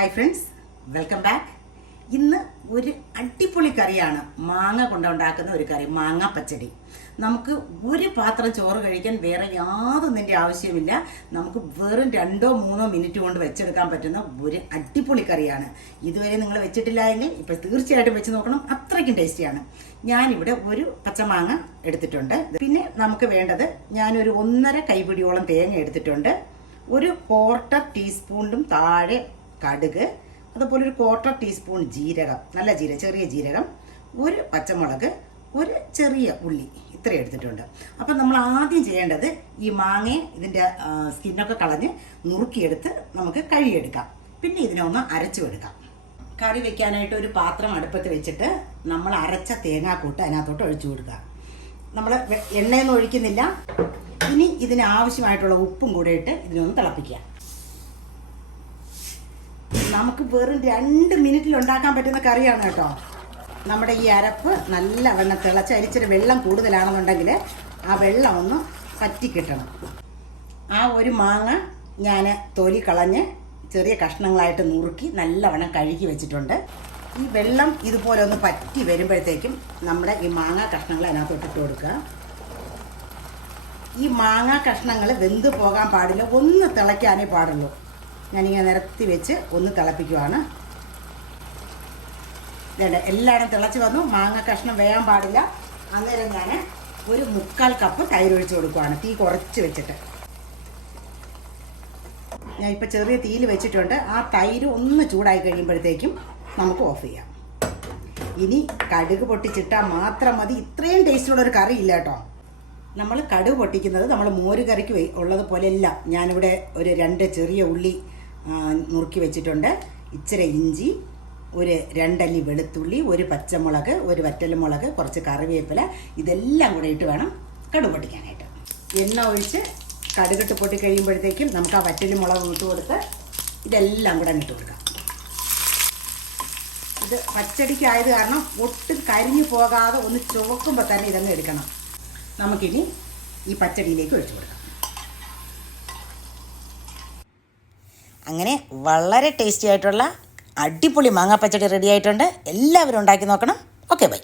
Hi friends welcome back ഇന്ന് ഒരു അടിപൊളി കറിയാണ്. മാങ്ങ കൊണ്ടുണ്ടാക്കുന്ന ഒരു കറി മാങ്ങ പച്ചടി. നമുക്ക് ഒരു പാത്രം ചോറ് കഴിക്കാൻ വേറെ യാതൊന്നിന്റെ ആവശ്യമില്ല. നമുക്ക് വെറും രണ്ടോ മൂന്നോ മിനിറ്റ് കൊണ്ട് വെച്ചെടുക്കാൻ പറ്റുന്ന ഒരു അടിപൊളി കറിയാണ്. ഇതുവരെ നിങ്ങൾ വെച്ചിട്ടില്ല എങ്കിൽ ഇപ്പോൾ തീർച്ചയായിട്ടും വെച്ച് നോക്കണം. അത്രയ്ക്കും ടേസ്റ്റിയാണ് ഞാനിവിടെ ഒരു പച്ചമാങ്ങ എടുത്തിട്ടുണ്ട്. പിന്നെ നമുക്ക് വേണ്ടത് ഞാനൊരു ഒന്നര കൈപിടിയോളം തേങ്ങ എടുത്തിട്ടുണ്ട്. ഒരു ക്വാർട്ടർ ടീസ്പൂണിലും താഴെ കടുക് അതുപോലെ ഒരു ക്വാർട്ടർ ടീസ്പൂൺ ജീരകം നല്ല ജീരകം ചെറിയ ജീരകം ഒരു പച്ചമുളക് ഒരു ചെറിയ ഉള്ളി ഇത്ര എടുത്തിട്ടുണ്ട്. അപ്പം നമ്മൾ ആദ്യം ചെയ്യേണ്ടത് ഈ മാങ്ങയെ ഇതിന്റെ സ്കിന്നൊക്കെ കളഞ്ഞ് നുറുക്കിയെടുത്ത് നമുക്ക് കഴുകിയെടുക്കാം. പിന്നെ ഇതിനൊന്ന് അരച്ചു എടുക്കാം കറി വെക്കാനായിട്ട് ഒരു പാത്രം അടുപ്പത്ത് വെച്ചിട്ട് നമ്മൾ അരച്ച തേങ്ങാക്കൂട്ട് അതിനകത്തോട്ട് ഒഴിച്ചു കൊടുക്കുക. നമ്മൾ എണ്ണയൊന്നും ഒഴിക്കുന്നില്ല. ഇനി ഇതിന് ആവശ്യമായിട്ടുള്ള ഉപ്പും കൂടെ ഇട്ട് ഇതിനൊന്ന് തിളപ്പിക്കുക. നമുക്ക് വെറും രണ്ട് മിനിറ്റിൽ ഉണ്ടാക്കാൻ പറ്റുന്ന കറിയാണ് കേട്ടോ. നമ്മുടെ ഈ അരപ്പ് നല്ല വെള്ളം തിളച്ച് അരിച്ചിട്ട് വെള്ളം കൂടുതലാണെന്നുണ്ടെങ്കിൽ ആ വെള്ളം ഒന്ന് പറ്റിക്കിട്ടണം ആ ഒരു മാങ്ങ ഞാൻ തൊലി കളഞ്ഞ് ചെറിയ കഷ്ണങ്ങളായിട്ട് നുറുക്കി നല്ലവണ്ണം കഴുകി വെച്ചിട്ടുണ്ട്. ഈ വെള്ളം ഇതുപോലെ ഒന്ന് പറ്റി വരുമ്പോഴത്തേക്കും നമ്മുടെ ഈ മാങ്ങ കഷ്ണങ്ങൾ അതിനകത്തോട്ട് ഇട്ട് കൊടുക്കുക. ഈ മാങ്ങ കഷ്ണങ്ങൾ വെന്ത് പോകാൻ പാടില്ല. ഒന്ന് തിളയ്ക്കാനേ പാടുള്ളൂ. ഞാനിങ്ങനെ നിരത്തി വെച്ച് ഒന്ന് തിളപ്പിക്കുവാണ്. ഇതേണ്ട എല്ലാവരും തിളച്ച് വന്നു. മാങ്ങ കഷ്ണം വേയാൻ പാടില്ല. അന്നേരം ഞാൻ ഒരു മുക്കാൽ കപ്പ് തൈര് ഒഴിച്ച് കൊടുക്കുവാണ്. തീ കുറച്ച് വെച്ചിട്ട്. ഞാൻ ഇപ്പോൾ ചെറിയ തീയിൽ വെച്ചിട്ടുണ്ട്. ആ തൈര് ഒന്ന് ചൂടായി കഴിയുമ്പോഴത്തേക്കും നമുക്ക് ഓഫ് ചെയ്യാം. ഇനി കടുക് പൊട്ടിച്ചിട്ടാൽ മാത്രം മതി. ഇത്രയും ടേസ്റ്റുള്ള ഒരു കറി ഇല്ല കേട്ടോ. നമ്മൾ കടുക് പൊട്ടിക്കുന്നത് നമ്മൾ മോര് കറിക്ക് ഉള്ളതുപോലെയല്ല. ഞാനിവിടെ ഒരു രണ്ട് ചെറിയ ഉള്ളി നുറുക്കി വെച്ചിട്ടുണ്ട്. ഇച്ചിരി ഇഞ്ചി ഒരു രണ്ടല്ലി വെളുത്തുള്ളി ഒരു പച്ചമുളക് ഒരു വറ്റൽമുളക് കുറച്ച് കറിവേപ്പില ഇതെല്ലാം കൂടെ ഇട്ട് വേണം കടുക് പൊട്ടിക്കാനായിട്ട്. എണ്ണ ഒഴിച്ച് കടുകിട്ട് പൊട്ടി കഴിയുമ്പോഴത്തേക്കും നമുക്ക് ആ വറ്റലി മുളക് ഇട്ട് കൊടുത്ത് ഇതെല്ലാം കൂടെ ഇട്ട് കൊടുക്കാം. ഇത് പച്ചടിക്കായത് കാരണം ഒട്ടും കരിഞ്ഞു പോകാതെ ഒന്ന് ചുവക്കുമ്പോൾ തന്നെ ഇതങ്ങ് എടുക്കണം. നമുക്കിനി ഈ പച്ചടിയിലേക്ക് ഒഴിച്ചു കൊടുക്കാം. അങ്ങനെ വളരെ ടേസ്റ്റി ആയിട്ടുള്ള അടിപൊളി മാങ്ങാപ്പച്ചടി റെഡി ആയിട്ടുണ്ട്. എല്ലാവരും ഉണ്ടാക്കി നോക്കണം. Okay bye